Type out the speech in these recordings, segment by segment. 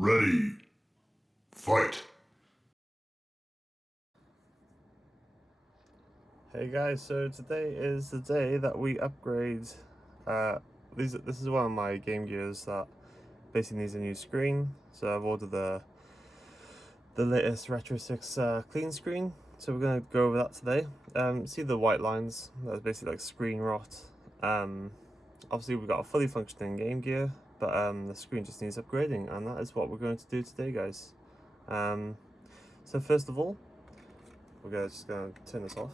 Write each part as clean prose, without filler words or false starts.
Ready. Fight. Hey guys, so today is the day that we upgrade. This is one of my Game Gears that basically needs a new screen. So I've ordered the latest Retro 6 clean screen. So we're gonna go over that today. See the white lines? That's basically like screen rot. Obviously we've got a fully functioning Game Gear, but the screen just needs upgrading, and that is what we're going to do today, guys. So first of all, we're just gonna turn this off.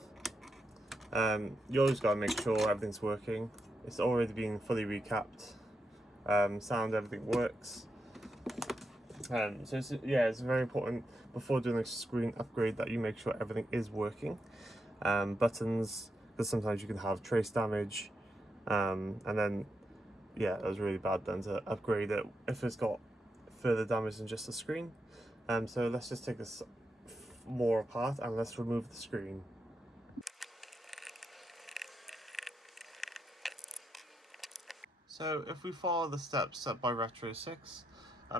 You always got to make sure everything's working. It's already been fully recapped. Sound, everything works. So it's very important before doing a screen upgrade that you make sure everything is working. Buttons, because sometimes you can have trace damage, and then it was really bad then to upgrade it if it's got further damage than just the screen. So let's just take this more apart and let's remove the screen. So if we follow the steps set by Retro 6,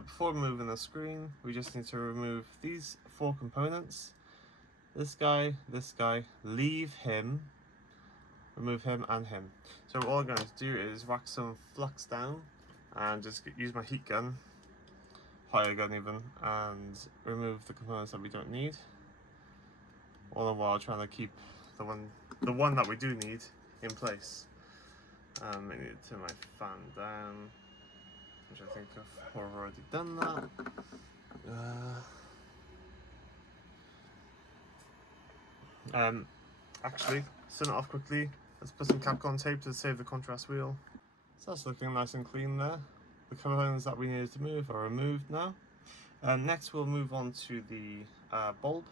before removing the screen, we just need to remove these 4 components. This guy, leave him, remove him and him. So all I'm going to do is whack some flux down and just use my heat gun, hot air gun even, and remove the components that we don't need. All the while trying to keep the one that we do need in place. I need to turn my fan down, which I think I've already done that. Actually, turn it off quickly. Let's put some Capcom tape to save the contrast wheel. So that's looking nice and clean there. The components that we needed to move are removed now. Next we'll move on to the bulb,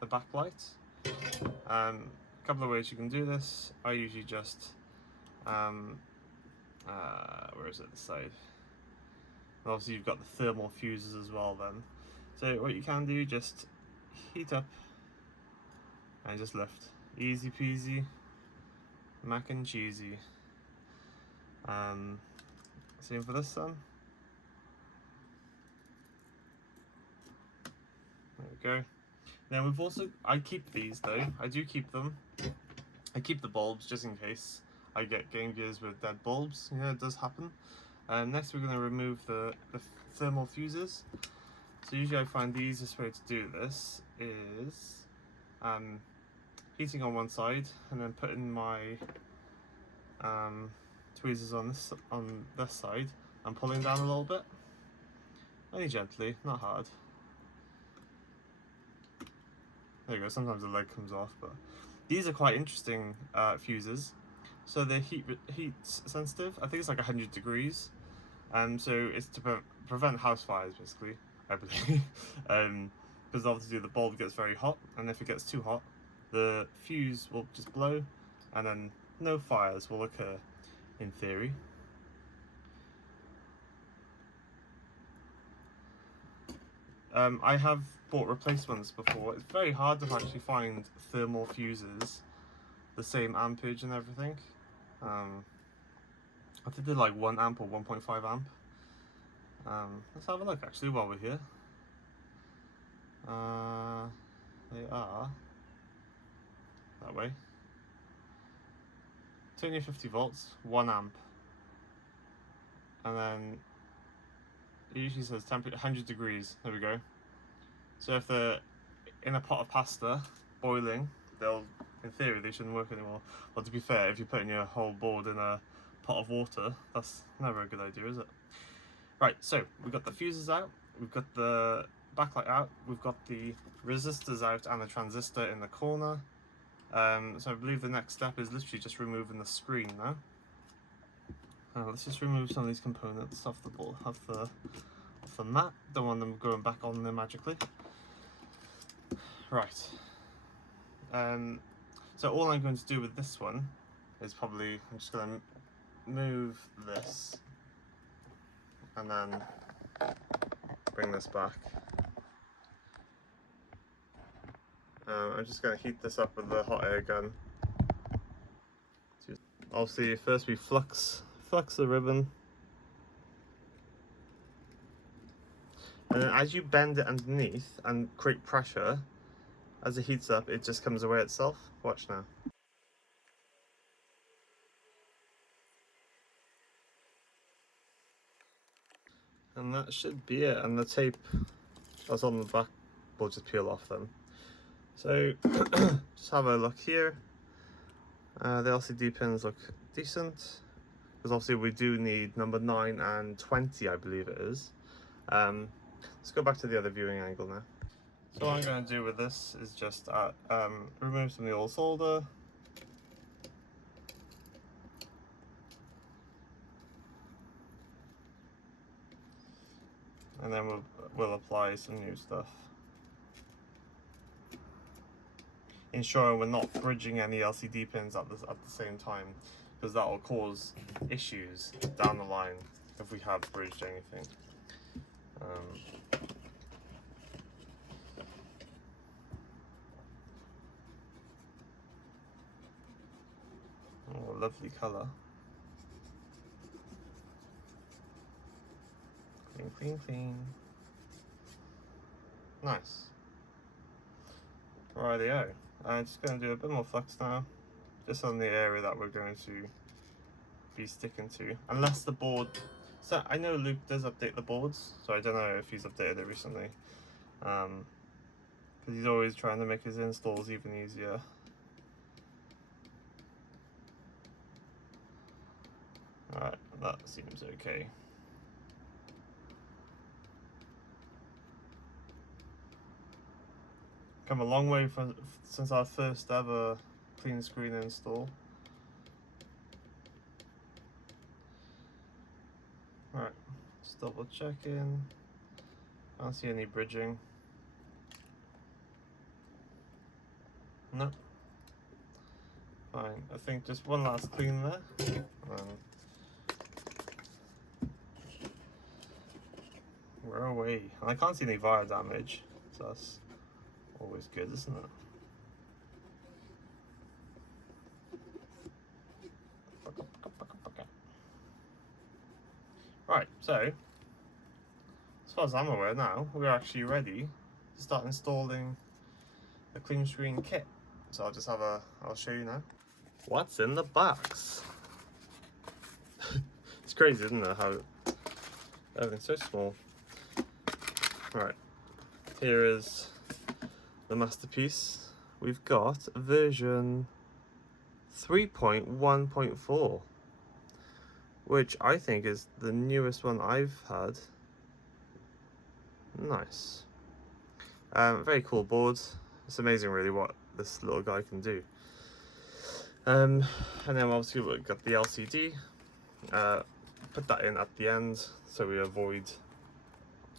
the backlight. A couple of ways you can do this. I usually just where is it, the side? And obviously you've got the thermal fuses as well then. So what you can do, just heat up and just lift. Easy peasy, mac and cheesy. Same for this one. There we go. Then we've also, I keep these though, I do keep them. I keep the bulbs just in case I get Game Gears with dead bulbs. You know, it does happen. Next we're going to remove the thermal fuses. So usually I find the easiest way to do this is heating on one side and then putting my tweezers on this side and pulling down a little bit. Only gently, not hard. There you go, sometimes the leg comes off, but these are quite interesting fuses. So they're heat sensitive. I think it's like 100 degrees. So it's to prevent house fires, basically, I believe. Because obviously the bulb gets very hot, and if it gets too hot, the fuse will just blow, and then no fires will occur, in theory. I have bought replacements before. It's very hard to actually find thermal fuses, the same ampage and everything. I think they're like 1 amp or 1.5 amp. Let's have a look actually while we're here. They are that way. 250 volts, 1 amp. And then it usually says temperature 100 degrees. There we go. So if they're in a pot of pasta boiling, in theory they shouldn't work anymore. Well, to be fair, if you're putting your whole board in a pot of water, that's never a good idea, is it? Right, so we've got the fuses out, we've got the backlight out, we've got the resistors out and the transistor in the corner. So I believe the next step is literally just removing the screen now. Let's just remove some of these components off the board, off the mat. Don't want them going back on there magically. Right. So all I'm going to do with this one is I'm just going to move this and then bring this back. I'm just going to heat this up with the hot air gun. Obviously, first we flux the ribbon. And then as you bend it underneath and create pressure, as it heats up, it just comes away itself. Watch now. And that should be it. And the tape that's on the back will just peel off then. So just have a look here. The LCD pins look decent, because obviously we do need number 9 and 20, I believe it is. Let's go back to the other viewing angle now. So what I'm going to do with this is just remove some of the old solder. And then we'll apply some new stuff, ensuring we're not bridging any LCD pins at the same time, because that will cause issues down the line if we have bridged anything. Oh, lovely colour. Clean, clean, clean. Nice. Rightio. I'm just going to do a bit more flux now, just on the area that we're going to be sticking to. Unless the board... So I know Luke does update the boards, so I don't know if he's updated it recently. Because he's always trying to make his installs even easier. Alright, that seems okay. Come a long way since our first ever clean screen install. Alright, just double checking. I don't see any bridging. No. Fine, I think just one last clean there. We're away. And I can't see any wire damage, so that's always good, isn't it? Right, so as far as I'm aware now, we're actually ready to start installing the clean screen kit. So I'll show you now. What's in the box? It's crazy, isn't it, how everything's so small. Right, here is the masterpiece. We've got version 3.1.4, which I think is the newest one I've had. Nice. Very cool board. It's amazing really what this little guy can do. And then obviously we've got the LCD. Put that in at the end so we avoid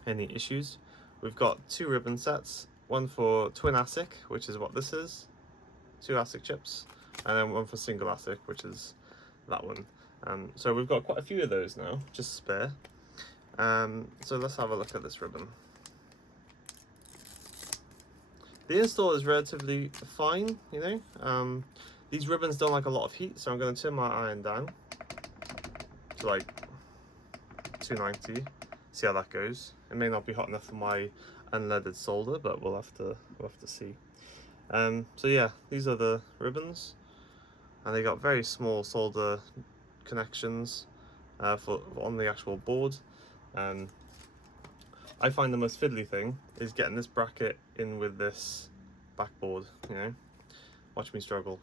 any issues. We've got 2 ribbon sets, one for twin ASIC, which is what this is, 2 ASIC chips, and then one for single ASIC, which is that one. So we've got quite a few of those now, just spare. So let's have a look at this ribbon. The install is relatively fine, you know. These ribbons don't like a lot of heat, so I'm going to turn my iron down to like 290. See how that goes. It may not be hot enough for my unleaded solder, but we'll have to see. So yeah, these are the ribbons, and they got very small solder connections on the actual board. I find the most fiddly thing is getting this bracket in with this backboard, you know. Watch me struggle.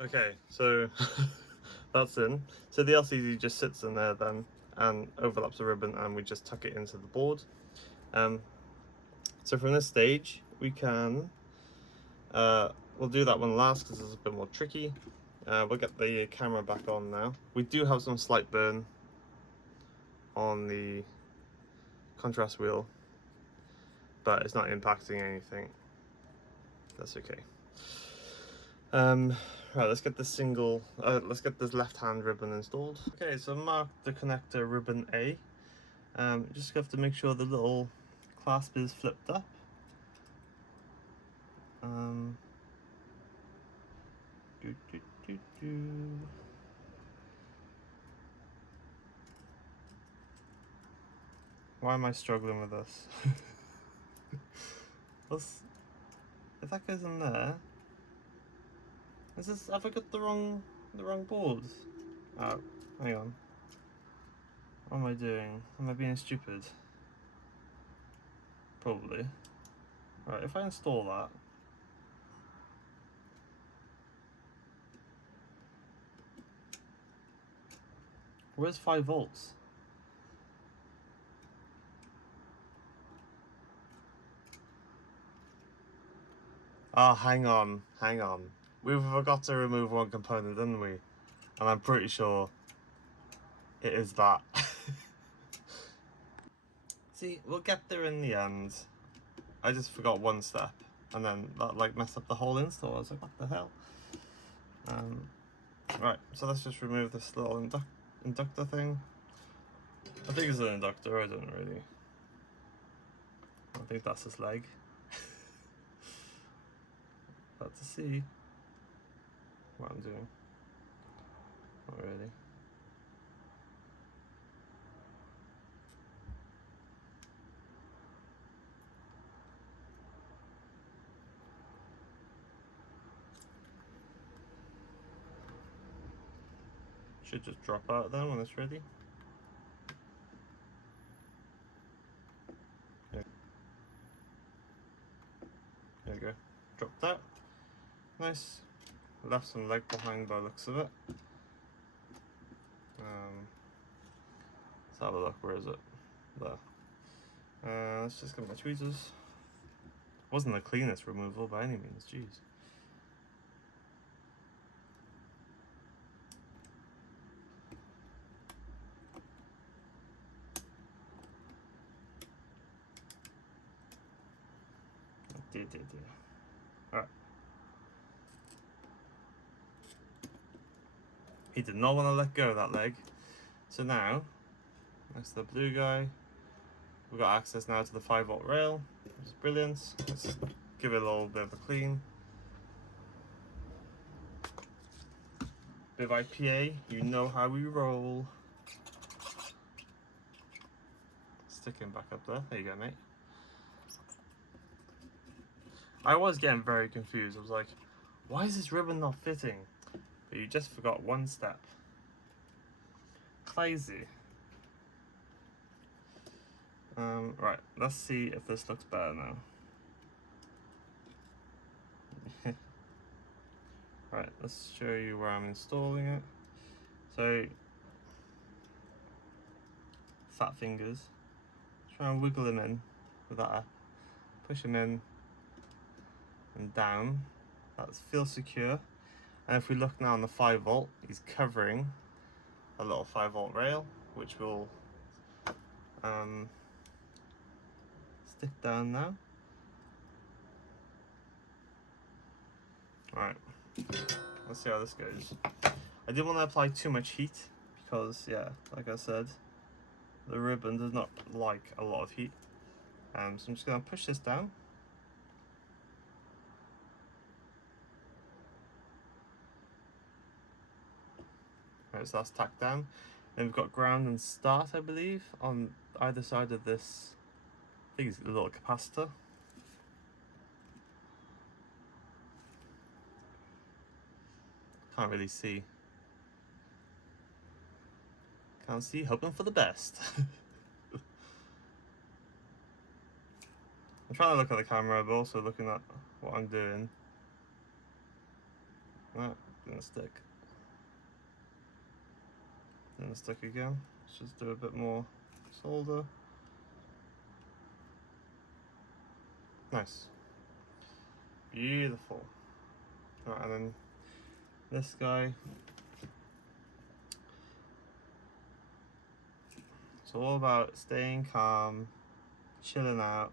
Okay, so that's in. So the LCD just sits in there then and overlaps the ribbon, and we just tuck it into the board. So from this stage we can, we'll do that one last because it's a bit more tricky. We'll get the camera back on now. We do have some slight burn on the contrast wheel, but it's not impacting anything. That's okay. Right, let's get this let's get this left-hand ribbon installed. Okay, so mark the connector ribbon A. Just have to make sure the little clasp is flipped up. Why am I struggling with this? If that goes in there, have I got the wrong board? Oh, hang on. What am I doing? Am I being stupid? Probably. Right, if I install that. Where's 5 volts? Oh, hang on. We forgot to remove one component, didn't we? And I'm pretty sure it is that. See, we'll get there in the end. I just forgot one step, and then that like messed up the whole install. I was like, what the hell? Right, so let's just remove this little inductor thing. I think it's an inductor, I don't really. I think that's his leg. But to see what I'm doing. Not really. Should just drop out then when it's ready. There you go. Dropped out. Nice. Left some leg behind by the looks of it. Let's have a look. Where is it? There. Let's just get my tweezers. Wasn't the cleanest removal by any means. Jeez. Dear. Alright. He did not want to let go of that leg. So now, next to the blue guy, we've got access now to the 5-volt rail, which is brilliant. Let's give it a little bit of a clean. Bit of IPA, you know how we roll. Stick him back up there. There you go, mate. I was getting very confused. I was like, why is this ribbon not fitting? But you just forgot one step. Crazy. Right, let's see if this looks better now. Right, let's show you where I'm installing it. So, fat fingers. Try and wiggle him in with that up. Push him in and down. That feels secure. And if we look now on the 5-volt, he's covering a little 5-volt rail, which will stick down now. Alright, let's see how this goes. I didn't want to apply too much heat because, yeah, like I said, the ribbon does not like a lot of heat. So I'm just going to push this down. Right, so that's tacked down. Then we've got ground and start, I believe, on either side of this. I think it's a little capacitor. Can't really see. Can't see, hoping for the best. I'm trying to look at the camera, but also looking at what I'm doing. That didn't stick. Didn't stick again. Let's just do a bit more solder. Nice. Beautiful. Right, and then this guy. It's all about staying calm, chilling out.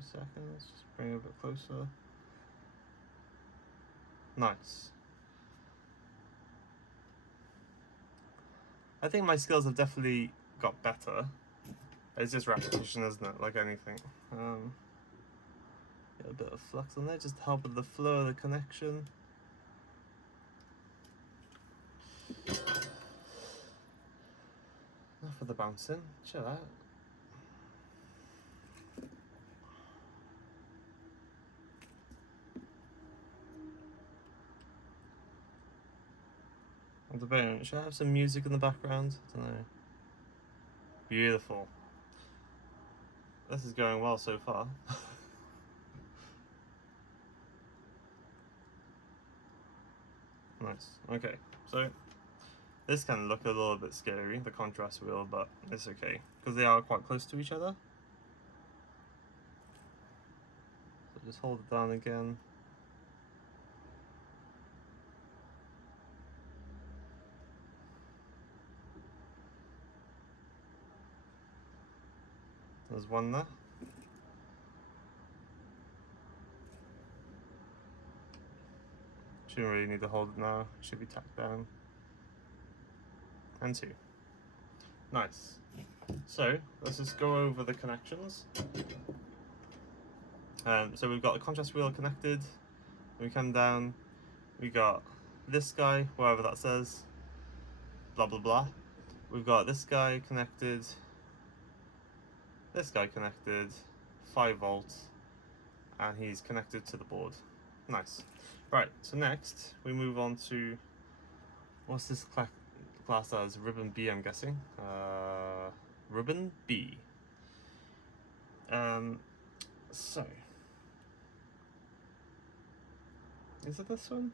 seconds. Just bring it a bit closer. Nice. I think my skills have definitely got better. It's just repetition, isn't it? Like anything. Get a bit of flux on there, just to help with the flow of the connection. Enough of the bouncing. Chill out. I'm debating, should I have some music in the background? I don't know. Beautiful. This is going well so far. Nice. Okay, so this can look a little bit scary, the contrast wheel, but it's okay because they are quite close to each other. So just hold it down again. There's one there. Shouldn't really need to hold it now. Should be tacked down. And two. Nice. So let's just go over the connections. So we've got the contrast wheel connected. We come down. We got this guy, whatever that says. Blah blah blah. We've got this guy connected. This guy connected. 5 volts, and he's connected to the board. Nice. Right, so next we move on to, what's this class as? Ribbon B, I'm guessing. Ribbon B. So is it this one?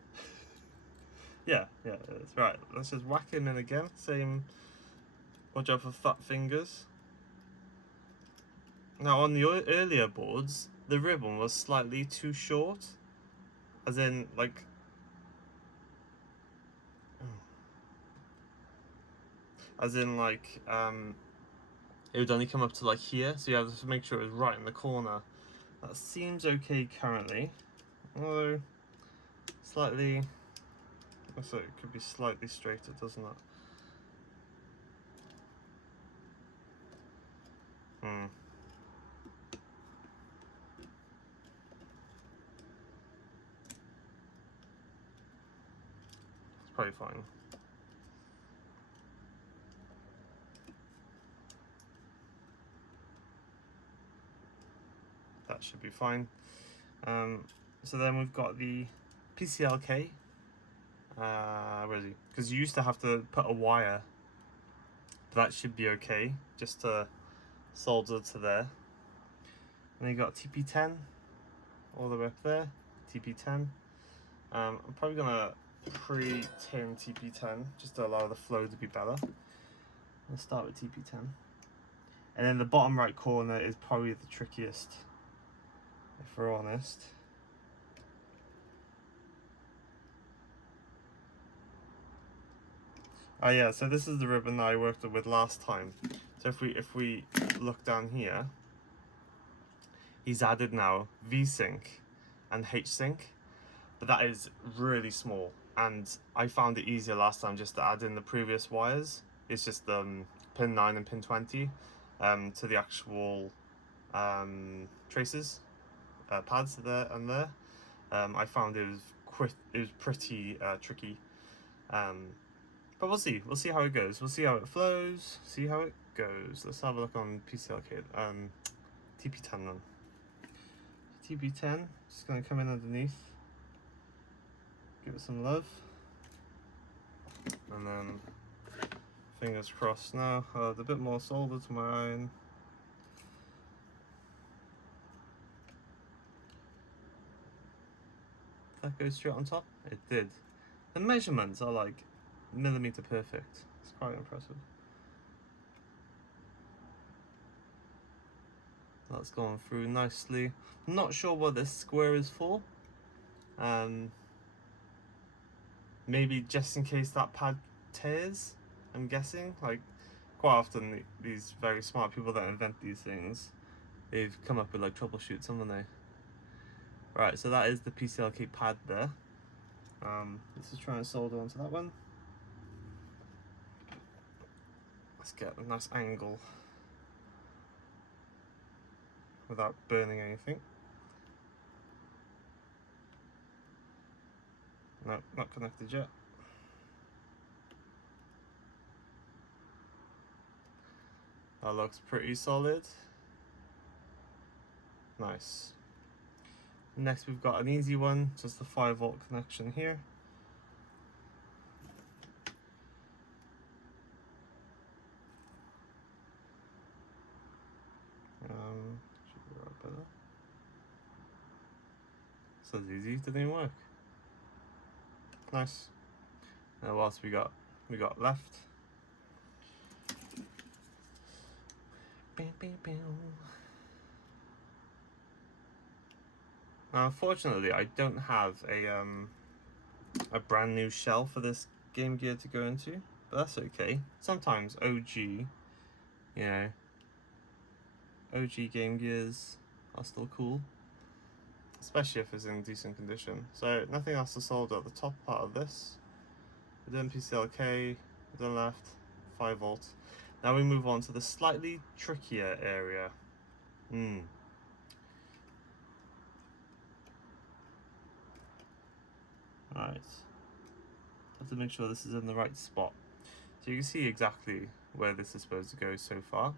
yeah, it is. Right, let's just whack him in again. Same, watch out for fat fingers. Now on the earlier boards, the ribbon was slightly too short, as in like, it would only come up to like here, so you have to make sure it was right in the corner. That seems okay currently, although slightly, so it could be slightly straighter, doesn't it? It's probably fine. That should be fine. So then we've got the PCLK. Where is he? Because you used to have to put a wire, but that should be okay, just to solder to there. And then you got TP10 all the way up there, TP10. I'm probably gonna pre-tin TP10 just to allow the flow to be better. Let's start with TP10. And then the bottom right corner is probably the trickiest, if we're honest. Oh yeah, so this is the ribbon that I worked with last time. So if we look down here, he's added now V-Sync and H-Sync, but that is really small, and I found it easier last time just to add in the previous wires. It's just pin 9 and pin 20 to the actual traces, pads there and there. I found it was pretty tricky. But we'll see how it goes. We'll see how it flows, see how it goes. Let's have a look on PCLK, TP10 then. TP10, just gonna come in underneath, give it some love, and then fingers crossed now. I'll add a bit more solder to my iron. That goes straight on top? It did. The measurements are like millimeter perfect. It's quite impressive. That's gone through nicely. I'm not sure what this square is for. Maybe just in case that pad tears, I'm guessing. Like, quite often these very smart people that invent these things they've come up with like troubleshoot, haven't they? Right, so that is the PCLK pad there. Let's just try and solder onto that one. Let's get a nice angle without burning anything. No, not connected yet. That looks pretty solid. Nice. Next we've got an easy one, just the 5-volt connection here. Should be right better. So it's easy, didn't even work. Nice. Now what else we got? We got left. Now, unfortunately, I don't have a brand new shell for this Game Gear to go into, but that's okay. Sometimes OG, you know, OG Game Gears are still cool, especially if it's in decent condition. So nothing else to solder at the top part of this. We've done PCLK, we've done left, 5-volt. Now we move on to the slightly trickier area. Right, have to make sure this is in the right spot. So you can see exactly where this is supposed to go so far,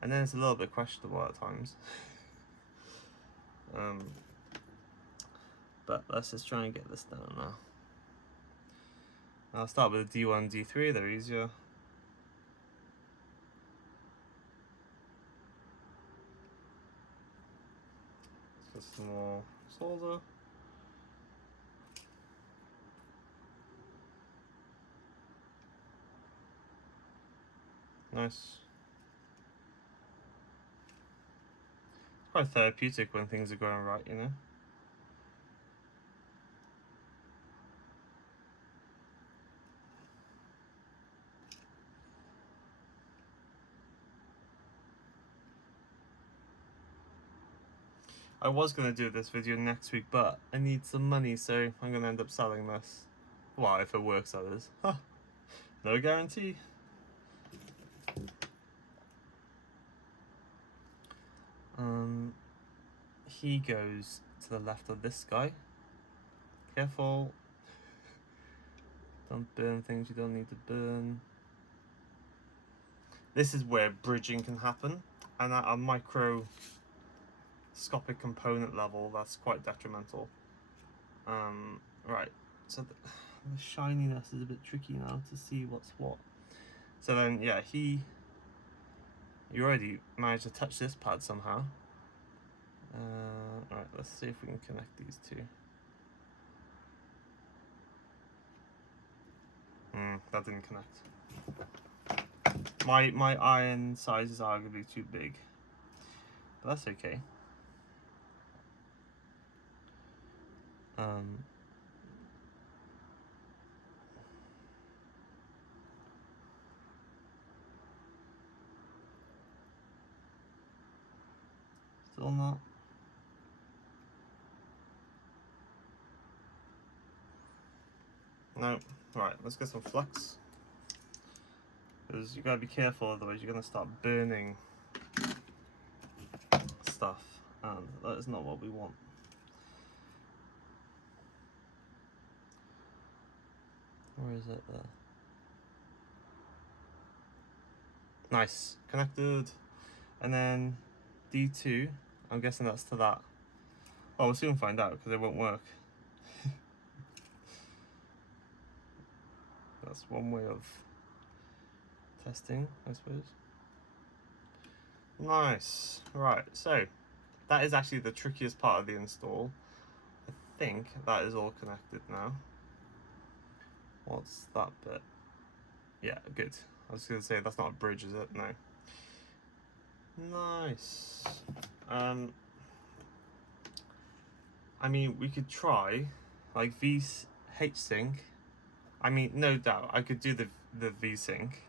and then it's a little bit questionable at times. But let's just try and get this down now. I'll start with a D1, D3, they're easier. Let's get some more solder. Nice. It's quite therapeutic when things are going right, you know? I was going to do this video next week, but I need some money, so I'm going to end up selling this. Well, if it works, that is. Huh. No guarantee. He goes to the left of this guy. Careful. Don't burn things you don't need to burn. This is where bridging can happen, and at a microscopic component level, that's quite detrimental. Right, so the shininess is a bit tricky now to see what's what. So then, yeah, you already managed to touch this pad somehow. Alright, let's see if we can connect these two. That didn't connect. My iron size is arguably too big, but that's okay. Still not. No. Right, let's get some flux. Because you gotta be careful, otherwise you're gonna start burning stuff, and that is not what we want. Where is it there? Nice, connected. And then D2, I'm guessing that's to that. Oh, we'll soon find out because it won't work. That's one way of testing, I suppose. Nice. Right, so that is actually the trickiest part of the install. I think that is all connected now. What's that bit? Yeah, good. I was going to say that's not a bridge, is it? No. Nice. I mean, we could try like V-Sync. I mean, no doubt, I could do the V-Sync.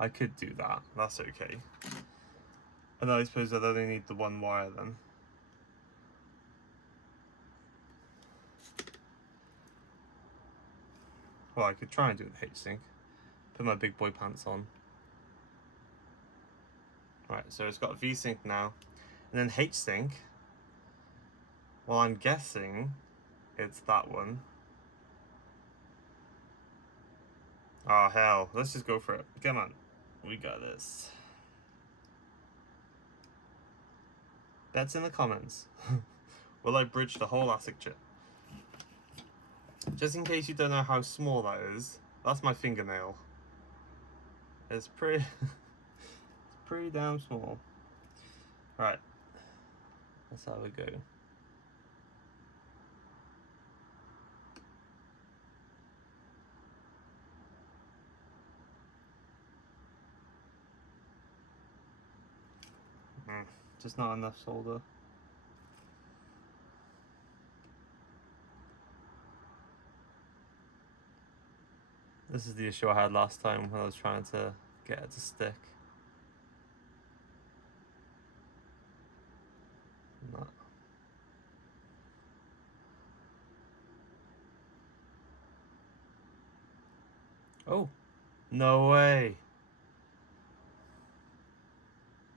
I could do that. That's okay. And I suppose I'd only need the one wire then. Well, I could try and do it with heatsink. Put my big boy pants on. Right, so it's got V-sync now. And then heatsink, well, I'm guessing it's that one. Oh, hell. Let's just go for it. Come on. We got this. Bets in the comments. Will I bridge the whole ASIC chip? Just in case you don't know how small that is, that's my fingernail. It's pretty, it's pretty damn small. Right, let's have a go. Just not enough solder. This is the issue I had last time when I was trying to get it to stick. No. Oh, no way.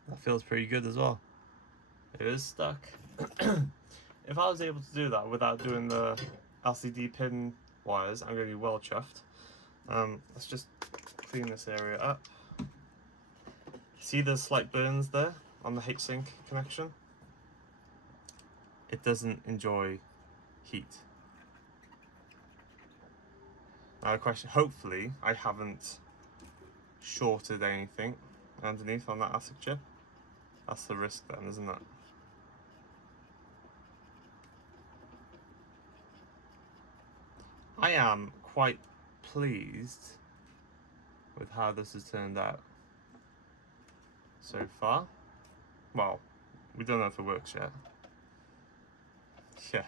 That feels pretty good as well. It is stuck. If I was able to do that without doing the LCD pin wires, I'm going to be well chuffed. Let's just clean this area up. See the slight burns there on the heatsink connection? It doesn't enjoy heat. Now the question, hopefully I haven't shorted anything underneath on that ASIC chip. That's the risk then, isn't it? I am quite pleased with how this has turned out so far. Well, we don't know if it works yet. Yeah.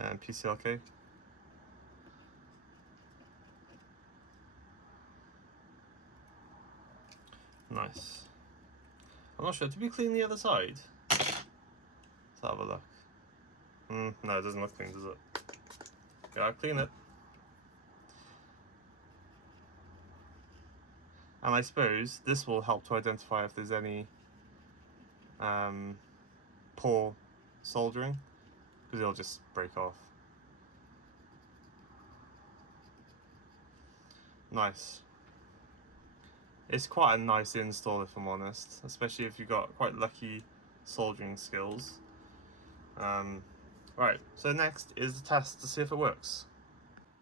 And PCLK. Nice. I'm not sure. Did we clean the other side? Let's have a look. No, it doesn't look clean, does it? Yeah, I'll clean it. And I suppose this will help to identify if there's any poor soldering, because it'll just break off. Nice. It's quite a nice install if I'm honest, especially if you've got quite lucky soldering skills. Right, so next is the test to see if it works.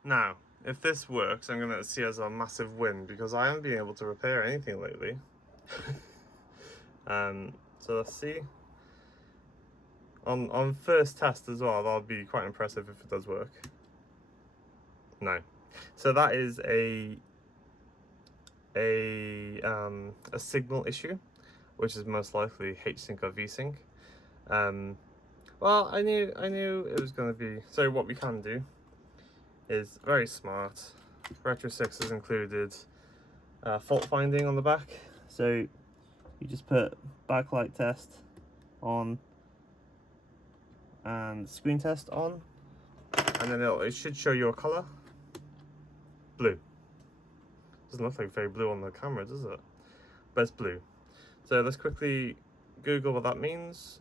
Now, if this works, I'm going to see it as a massive win because I haven't been able to repair anything lately. So let's see. On first test as well, that'll be quite impressive if it does work. No. So that is a signal issue, which is most likely heatsink or V-sync. Well, I knew it was going to be. So what we can do is very smart. Retro 6 has included fault finding on the back. So you just put backlight test on and screen test on, and then it should show you a color. Blue. Doesn't look like very blue on the camera, does it? But it's blue. So let's quickly Google what that means.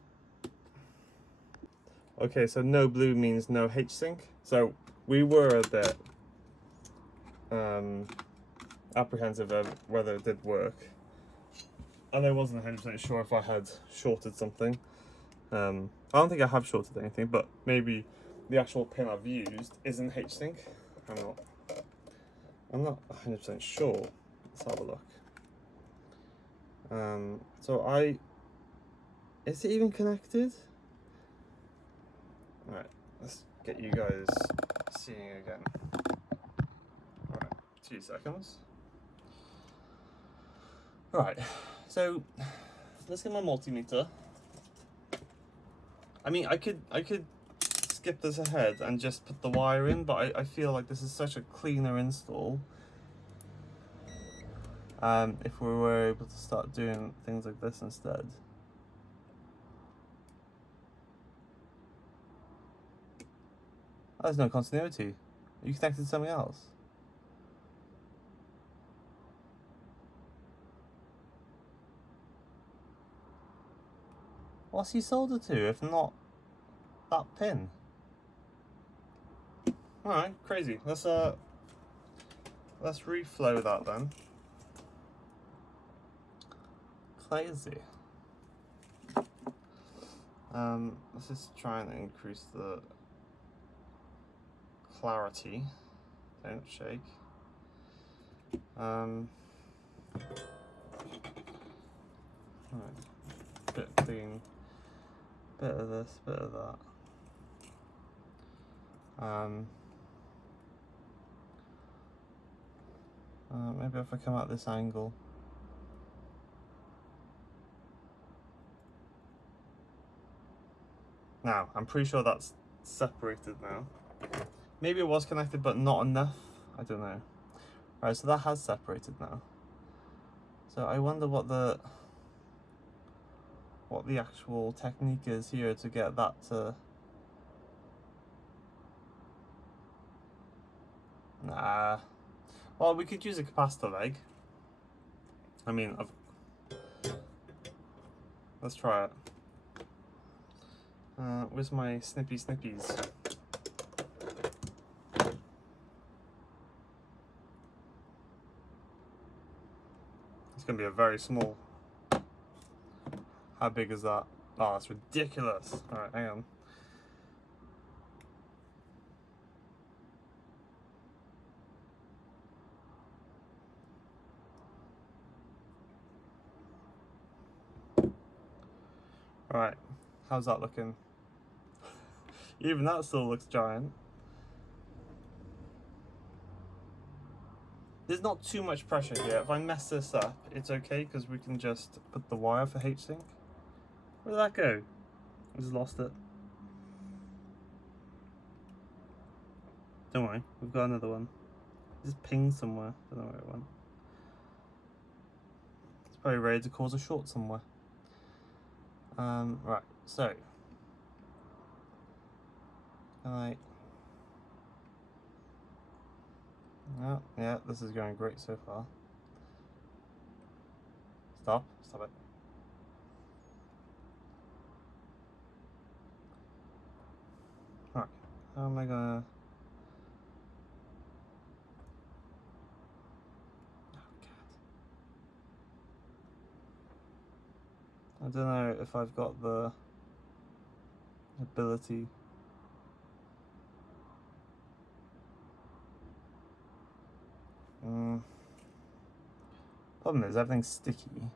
Okay, so no blue means no heatsink. So we were a bit apprehensive of whether it did work, and I wasn't 100% sure if I had shorted something. I don't think I have shorted anything, but maybe the actual pin I've used isn't heatsink. I'm not 100% sure. Let's have a look. So is it even connected? Alright, let's get you guys seeing again. Alright, 2 seconds. Right, so let's get my multimeter. I mean, I could skip this ahead and just put the wire in, but I feel like this is such a cleaner install. If we were able to start doing things like this instead. Oh, there's no continuity. Are you connected to something else? What's he soldered to if not that pin? Alright, crazy. Let's reflow that then. Crazy. Let's just try and increase the clarity. Don't shake. Right. Bit clean. Bit of this, bit of that. Maybe if I come at this angle. Now, I'm pretty sure that's separated now. Maybe it was connected, but not enough. I don't know. Right, so that has separated now. So I wonder what the actual technique is here to get that to... Nah. Well, we could use a capacitor leg. I mean, let's try it. Where's my snippies? It's gonna be a very small. How big is that? Oh, that's ridiculous. Alright, hang on. Alright, how's that looking? Even that still looks giant. There's not too much pressure here. If I mess this up, it's okay because we can just put the wire for heatsink. Where did that go? I just lost it. Don't worry, we've got another one. It just pinged somewhere. Don't know where it went. It's probably ready to cause a short somewhere. Right, so oh, yeah, this is going great so far. Stop it. Right, how am I gonna... I don't know if I've got the ability. Problem is, everything's sticky.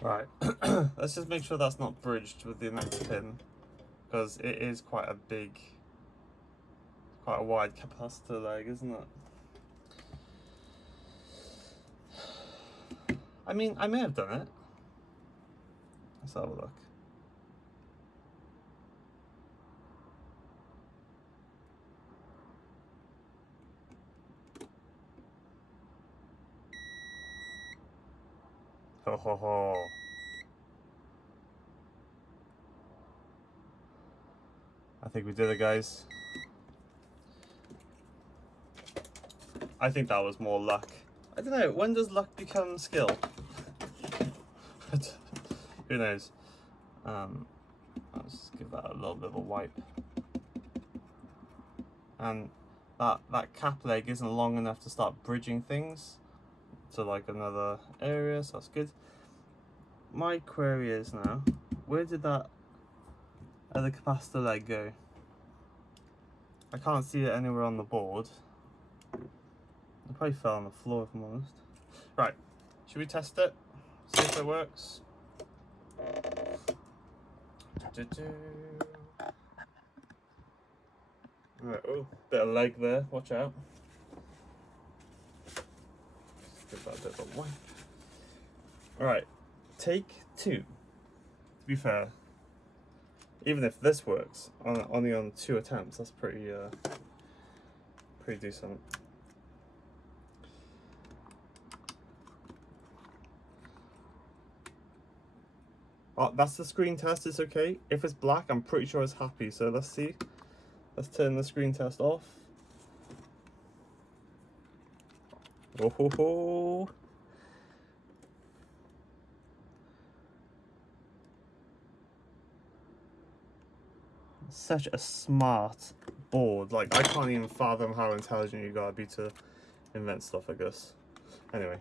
Right, let's just make sure that's not bridged with the next pin, because it is quite a wide capacitor leg, isn't it? I mean, I may have done it. Let's have a look. Ho ho ho. I think we did it, guys. I think that was more luck. I don't know, when does luck become skill? Who knows? Let's give that a little bit of a wipe. And that cap leg isn't long enough to start bridging things to like another area, so that's good. My query is now, where did that other capacitor leg go? I can't see it anywhere on the board. It probably fell on the floor if I'm honest. Right, should we test it? See if it works. Alright, oh, bit of leg there, watch out. Just give that a bit of a wipe. Alright, take 2. To be fair, even if this works, only on 2 attempts, that's pretty decent. Oh, that's the screen test, it's okay. If it's black, I'm pretty sure it's happy, so let's see. Let's turn the screen test off. Oh ho ho! Such a smart board. Like, I can't even fathom how intelligent you gotta be to invent stuff like this. Anyway,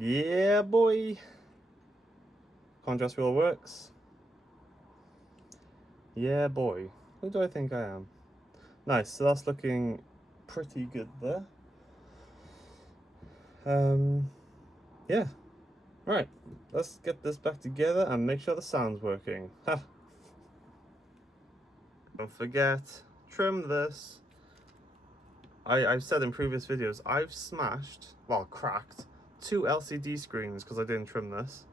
yeah, boy. Contrast wheel works. Yeah, boy. Who do I think I am? Nice. So that's looking pretty good there. Yeah. Right. Let's get this back together and make sure the sound's working. Ha. Don't forget, trim this. I've said in previous videos, I've smashed, well, cracked 2 LCD screens because I didn't trim this.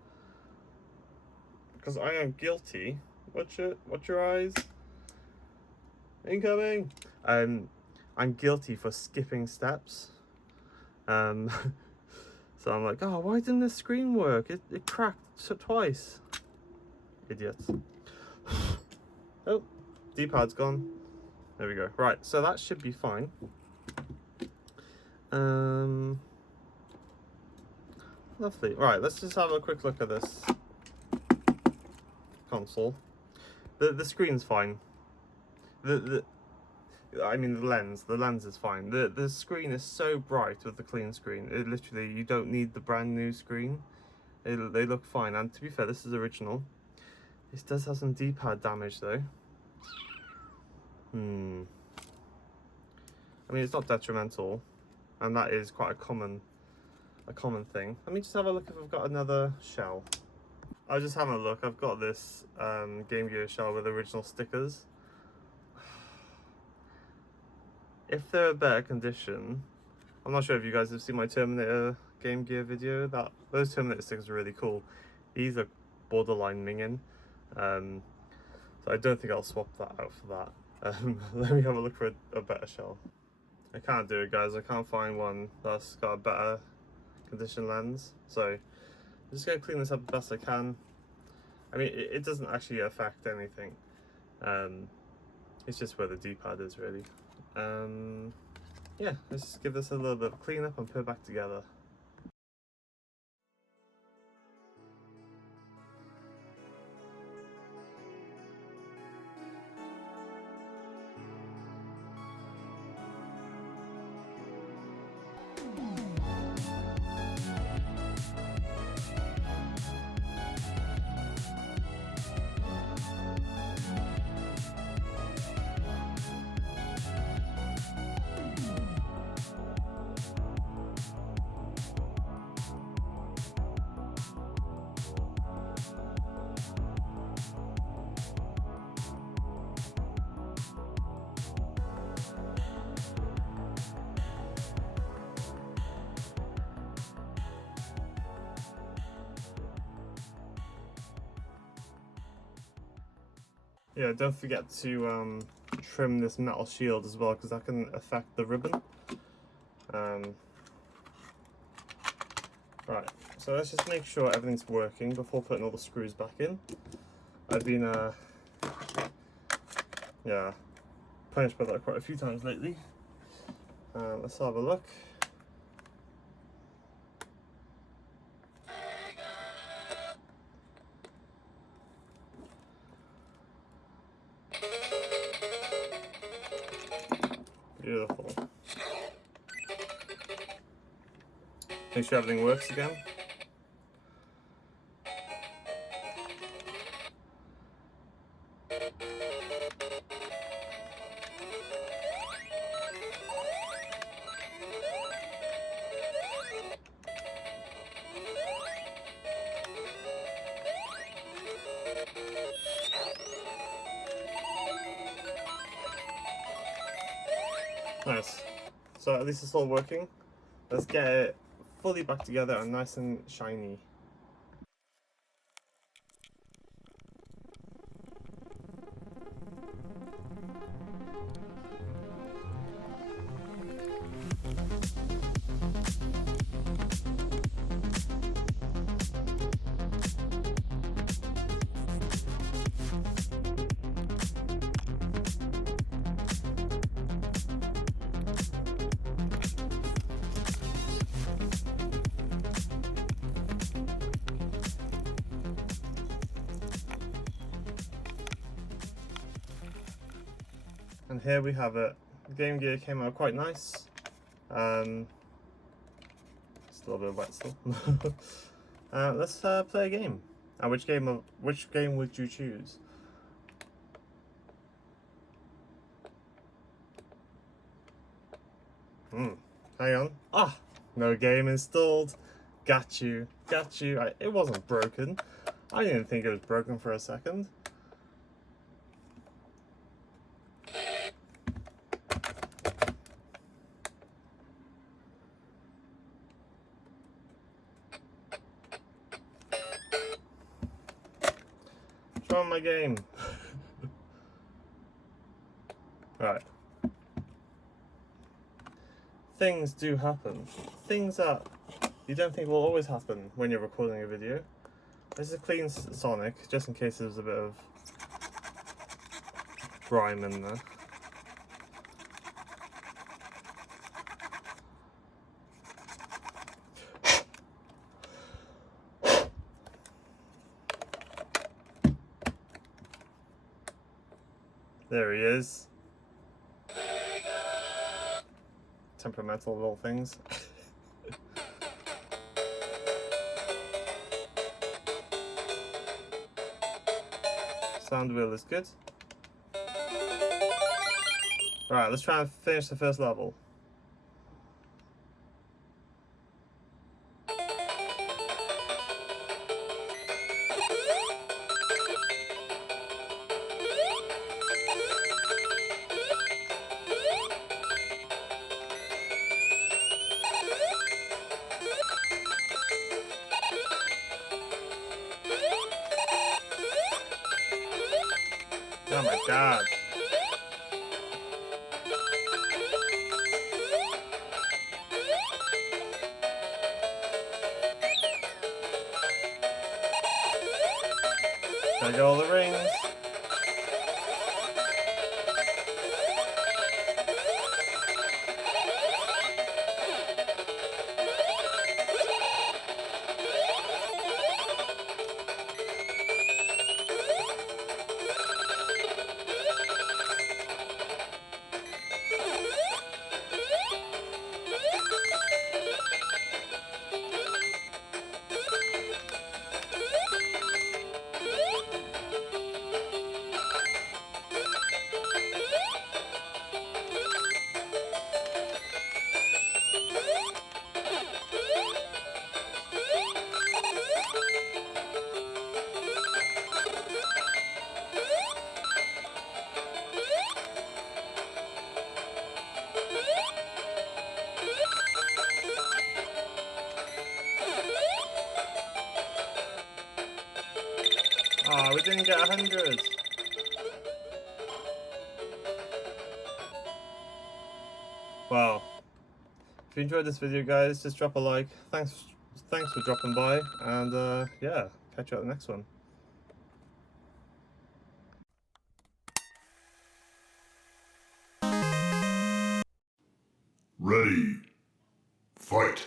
Because I am guilty. Watch your eyes. Incoming. I'm guilty for skipping steps. So I'm like, oh, why didn't this screen work? It cracked twice. Idiots. Oh, D-pad's gone. There we go. Right, so that should be fine. Lovely. Right, let's just have a quick look at this console. The screen's fine. I mean the lens is fine. The screen is so bright with the clean screen. It literally, you don't need the brand new screen. They look fine, and to be fair, this is original. This does have some D-pad damage though. I mean, it's not detrimental, and that is quite a common thing. Let me just have a look if I've got another shell. I was just having a look. I've got this Game Gear shell with original stickers. If they're a better condition, I'm not sure if you guys have seen my Terminator Game Gear video. Those Terminator stickers are really cool. These are borderline minging, so I don't think I'll swap that out for that. Let me have a look for a better shell. I can't do it, guys. I can't find one that's got a better condition lens, so I'm just gonna clean this up the best I can. I mean, it doesn't actually affect anything. It's just where the D-pad is, really. Yeah, let's just give this a little bit of cleanup and put it back together. Yeah, don't forget to trim this metal shield as well, because that can affect the ribbon. Right, so let's just make sure everything's working before putting all the screws back in. I've been yeah, punished by that quite a few times lately. Let's have a look. Beautiful. Make sure everything works again. Nice. So at least it's all working. Let's get it fully back together and nice and shiny. And here we have it. The Game Gear came out quite nice. Still a bit wet still. Let's play a game. And which game would you choose? Hang on. Ah, no game installed. Got you. It wasn't broken. I didn't think it was broken for a second. What's wrong with my game? Right. Things do happen. Things that you don't think will always happen when you're recording a video. This is clean Sonic, just in case there's a bit of grime in there. There he is. Temperamental little things. Sound wheel is good. Right, let's try and finish the first level. Oh my god. There go all the rings. Oh, we didn't get 100. Well, if you enjoyed this video, guys, just drop a like. Thanks for dropping by, and yeah, catch you at the next one. Ready. Fight.